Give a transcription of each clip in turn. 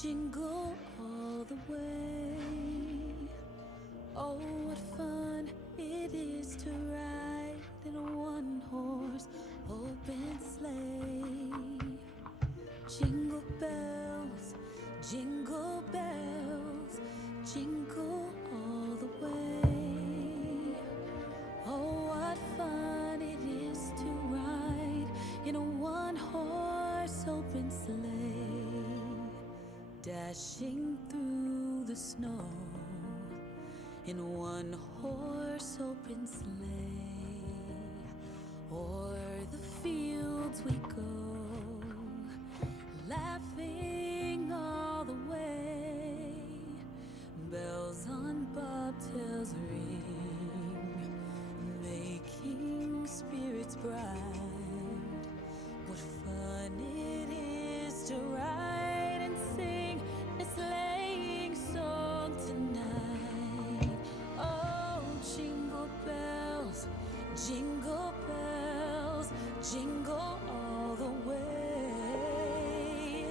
jingle all the way. Oh, what fun it is to ride in a one-horse open sleigh. Jingle bells, jingle bells, jingle all the way. Oh, what fun it is to ride in a one-horse open sleigh, dashing through the snow in a one-horse open sleigh. O'er the fields we go, laughing all the way. Bells on bobtails ring, making spirits bright. What fun it is to ride and sing a sleighing song tonight. Oh, jingle bells, jingle bells, jingle all the way.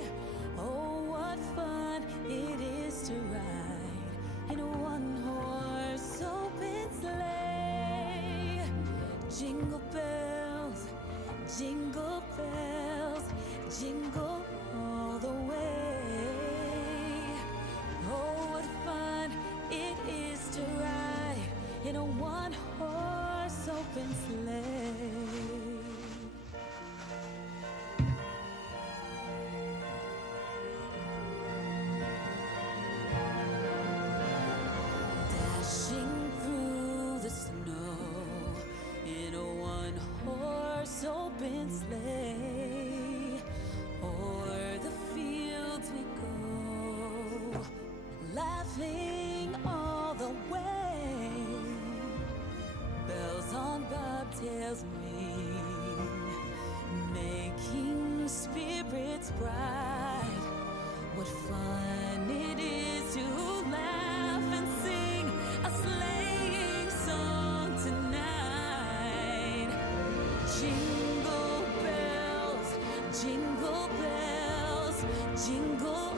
Oh, what fun it is to ride in a one-horse open sleigh. Jingle bells, jingle bells, jingle all the way. Oh, what fun it is to ride in a one-horse open sleigh. Dashing through the snow in a one-horse open sleigh. O'er the fields we go, laughing all the way. Bells on bobtails ring, making spirits bright. What fun it is to laugh and sing a sleighing song tonight. Jingle bells, jingle bells, jingle